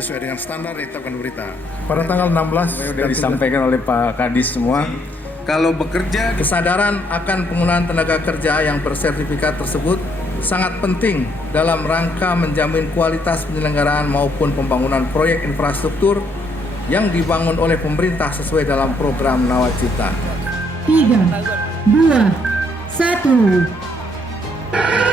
sesuai dengan standar yang ditetapkan pemerintah. Pada tanggal 16 Sudah disampaikan oleh Pak Kadis semua. Kalau bekerja Kesadaran akan penggunaan tenaga kerja yang bersertifikat tersebut sangat penting dalam rangka menjamin kualitas penyelenggaraan maupun pembangunan proyek infrastruktur yang dibangun oleh pemerintah sesuai dalam program Nawacita. 3, 2, 1.